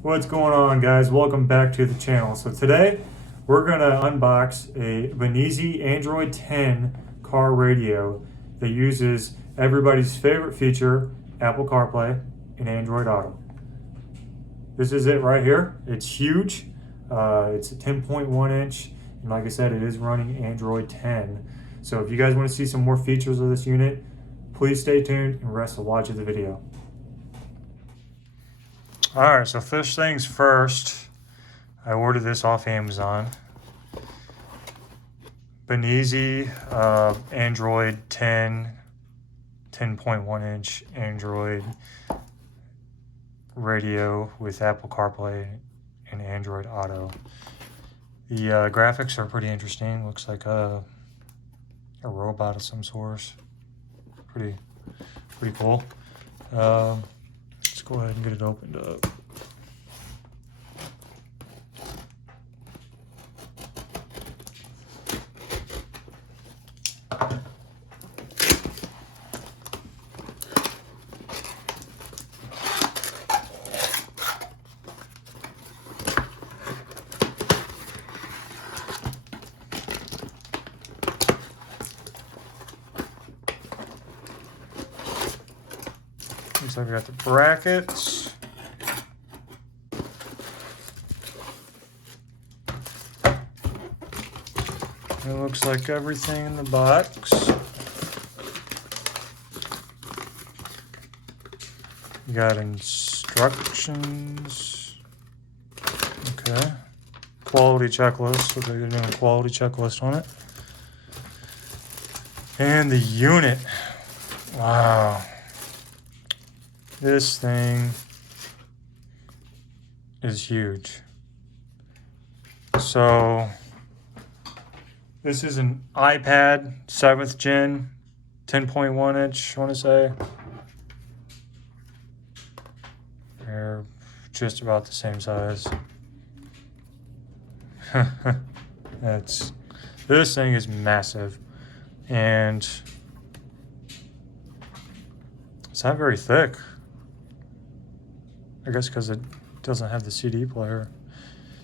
What's going on, guys? Welcome back to the channel. So today we're going to unbox a Binize Android 10 car radio that uses everybody's favorite feature, Apple CarPlay and Android Auto. This is it right here. It's huge. It's a 10.1 inch, and like I said, it is running Android 10. So if you guys want to see some more features of this unit, please stay tuned and rest the watch of the video. Alright, so first things first, I ordered this off Amazon. Binize Android 10, 10.1 inch Android radio with Apple CarPlay and Android Auto. The graphics are pretty interesting. Looks like a robot of some sort. Pretty cool. Let's go ahead and get it opened up. Looks like we got the brackets. It looks like everything in the box. You got instructions. Okay. Quality checklist. Looks like they're doing a quality checklist on it. And the unit. Wow. This thing is huge. So this is an iPad 7th gen, 10.1 inch, I want to say. They're just about the same size. This thing is massive, and it's not very thick. I guess because it doesn't have the CD player.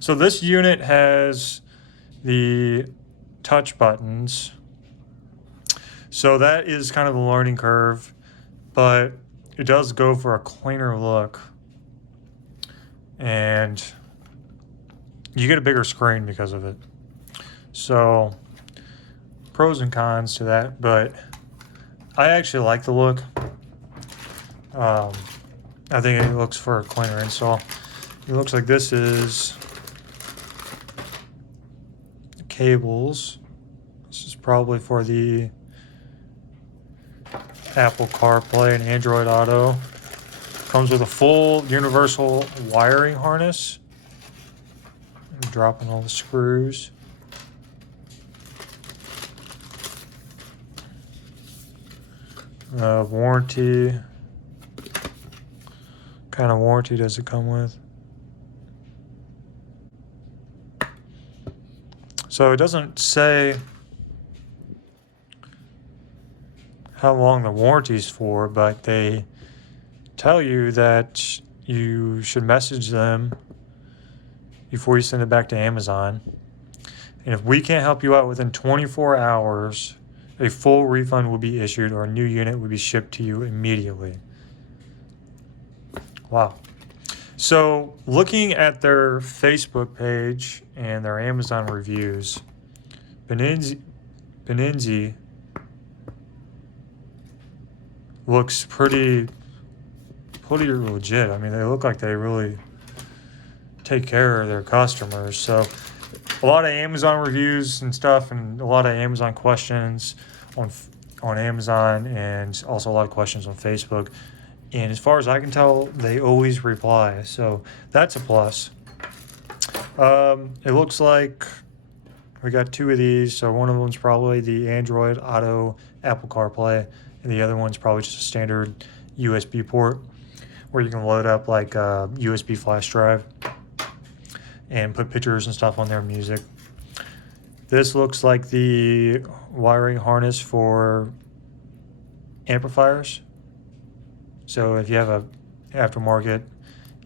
So this unit has the touch buttons. So that is kind of a learning curve, but it does go for a cleaner look. And you get a bigger screen because of it. So pros and cons to that, but I actually like the look. I think it looks for a cleaner install. It looks like this is cables. This is probably for the Apple CarPlay and Android Auto. Comes with a full universal wiring harness. I'm dropping all the screws. Warranty. What kind of warranty does it come with? So it doesn't say how long the warranty's for, but they tell you that you should message them before you send it back to Amazon. And if we can't help you out within 24 hours, a full refund will be issued or a new unit will be shipped to you immediately. Wow. So looking at their Facebook page and their Amazon reviews, Binize looks pretty legit. I mean, they look like they really take care of their customers. So a lot of Amazon reviews and stuff, and a lot of Amazon questions on Amazon, and also a lot of questions on Facebook. And as far as I can tell, they always reply. So that's a plus. It looks like we got two of these. So one of them's probably the Android Auto Apple CarPlay, and the other one's probably just a standard USB port where you can load up like a USB flash drive and put pictures and stuff on their music. This looks like the wiring harness for amplifiers. So if you have a aftermarket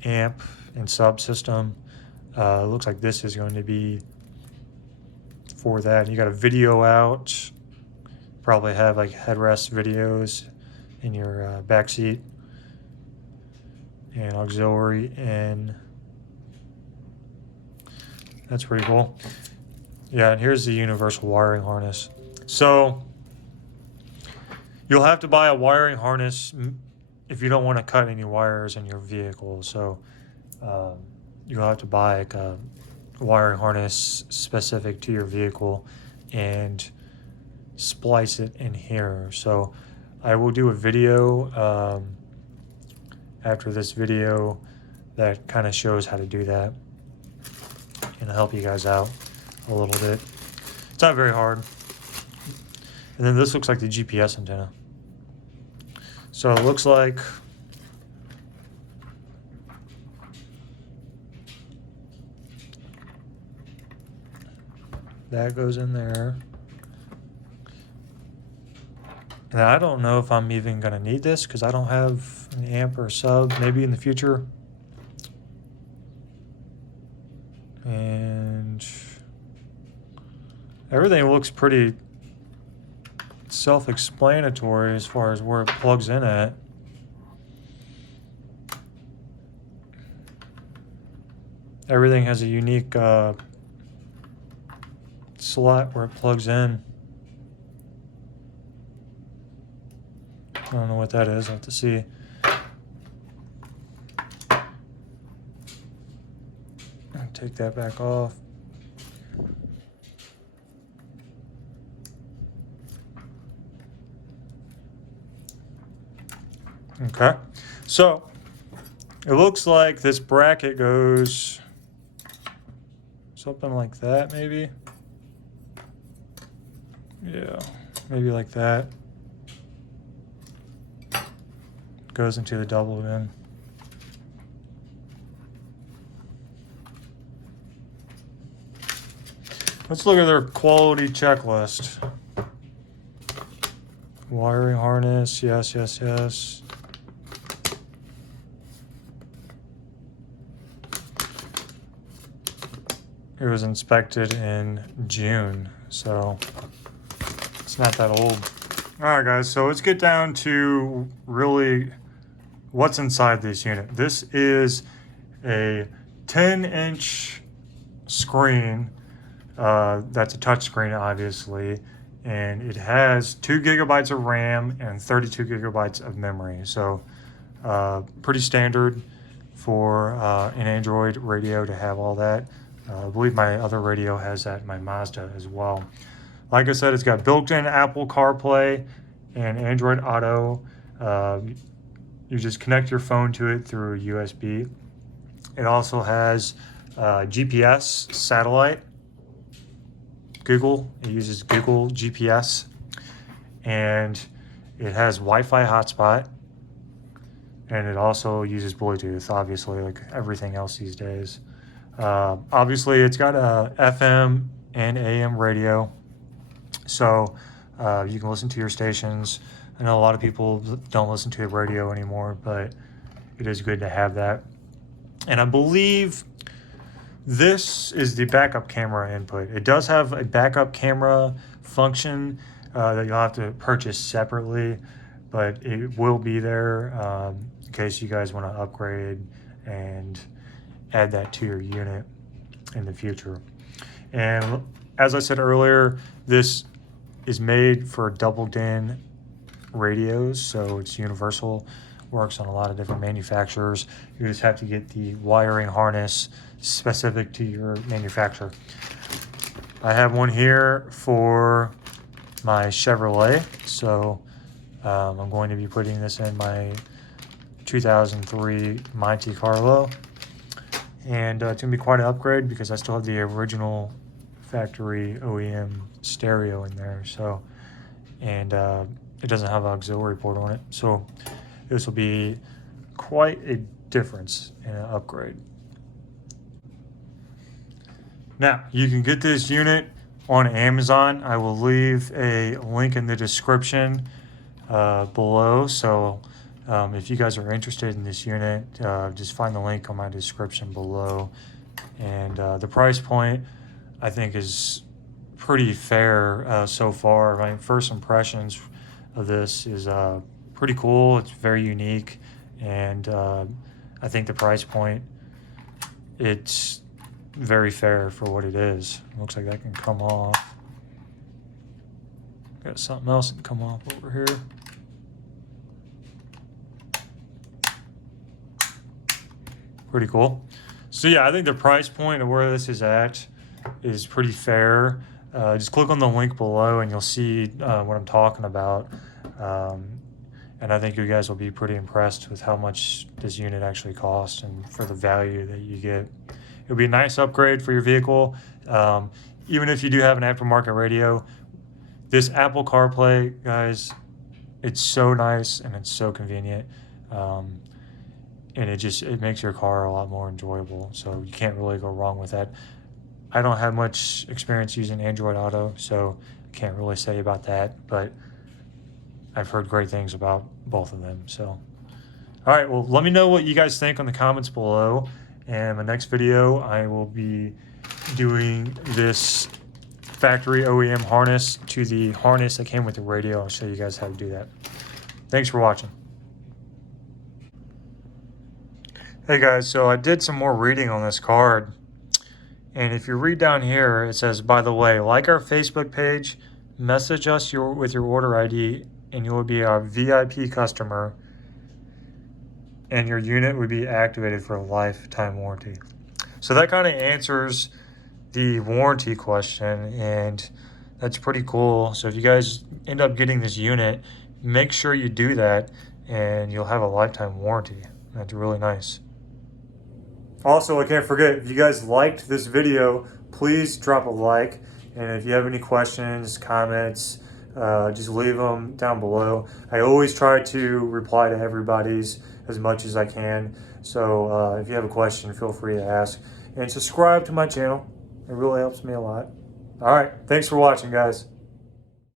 amp and subsystem. Looks like this is going to be for that. You got a video out, probably have like headrest videos in your back seat, and auxiliary in. That's pretty cool. Yeah, and here's the universal wiring harness. So you'll have to buy a wiring harness if you don't want to cut any wires in your vehicle. So you'll have to buy like a wiring harness specific to your vehicle and splice it in here. So I will do a video after this video that kind of shows how to do that and help you guys out a little bit. It's not very hard. And then this looks like the GPS antenna. So it looks like that goes in there. And I don't know if I'm even going to need this because I don't have an amp or a sub, maybe in the future. And everything looks pretty self-explanatory as far as where it plugs in at. Everything has a unique slot where it plugs in. I don't know what that is. I'll have to see. I'll take that back off. Okay, so it looks like this bracket goes something like that, maybe. Yeah, maybe like that. Goes into the double in. Let's look at their quality checklist. Wiring harness, yes, yes, yes. It was inspected in June, so it's not that old. All right, guys, so let's get down to really what's inside this unit. This is a 10-inch screen. That's a touch screen, obviously, and it has 2 gigabytes of RAM and 32 gigabytes of memory. So pretty standard for an Android radio to have all that. I believe my other radio has that in my Mazda as well. Like I said, it's got built-in Apple CarPlay and Android Auto. You just connect your phone to it through USB. It also has GPS satellite. Google, it uses Google GPS. And it has Wi-Fi hotspot. And it also uses Bluetooth, obviously, like everything else these days. Obviously, it's got a FM and AM radio, so you can listen to your stations. I know a lot of people don't listen to the radio anymore, but it is good to have that. And I believe this is the backup camera input. It does have a backup camera function that you'll have to purchase separately, but it will be there in case you guys want to upgrade and add that to your unit in the future. And as I said earlier, this is made for double DIN radios, so it's universal, works on a lot of different manufacturers. You just have to get the wiring harness specific to your manufacturer. I have one here for my Chevrolet, so I'm going to be putting this in my 2003 Monte Carlo. And it's going to be quite an upgrade because I still have the original factory OEM stereo in there. So, and it doesn't have an auxiliary port on it. So this will be quite a difference in an upgrade. Now, you can get this unit on Amazon. I will leave a link in the description below. So If you guys are interested in this unit, just find the link on my description below. And the price point, I think, is pretty fair so far. My first impressions of this is pretty cool. It's very unique, and I think the price point, it's very fair for what it is. Looks like that can come off. Got something else that can come off over here. Pretty cool. So yeah, I think the price point of where this is at is pretty fair. Just click on the link below and you'll see what I'm talking about. And I think you guys will be pretty impressed with how much this unit actually costs and for the value that you get. It'll be a nice upgrade for your vehicle. Even if you do have an aftermarket radio, this Apple CarPlay, guys, it's so nice and it's so convenient. And it makes your car a lot more enjoyable. So you can't really go wrong with that. I don't have much experience using Android Auto, so I can't really say about that, but I've heard great things about both of them. So, all right, well, let me know what you guys think in the comments below. And in my next video, I will be doing this factory OEM harness to the harness that came with the radio. I'll show you guys how to do that. Thanks for watching. Hey guys, so I did some more reading on this card. And if you read down here, it says, by the way, like our Facebook page, message us with your order ID, and you will be our VIP customer, and your unit would be activated for a lifetime warranty. So that kind of answers the warranty question, and that's pretty cool. So if you guys end up getting this unit, make sure you do that, and you'll have a lifetime warranty. That's really nice. Also, I can't forget, if you guys liked this video, please drop a like. And if you have any questions, comments, just leave them down below. I always try to reply to everybody's as much as I can. So if you have a question, feel free to ask. And subscribe to my channel. It really helps me a lot. All right. Thanks for watching, guys.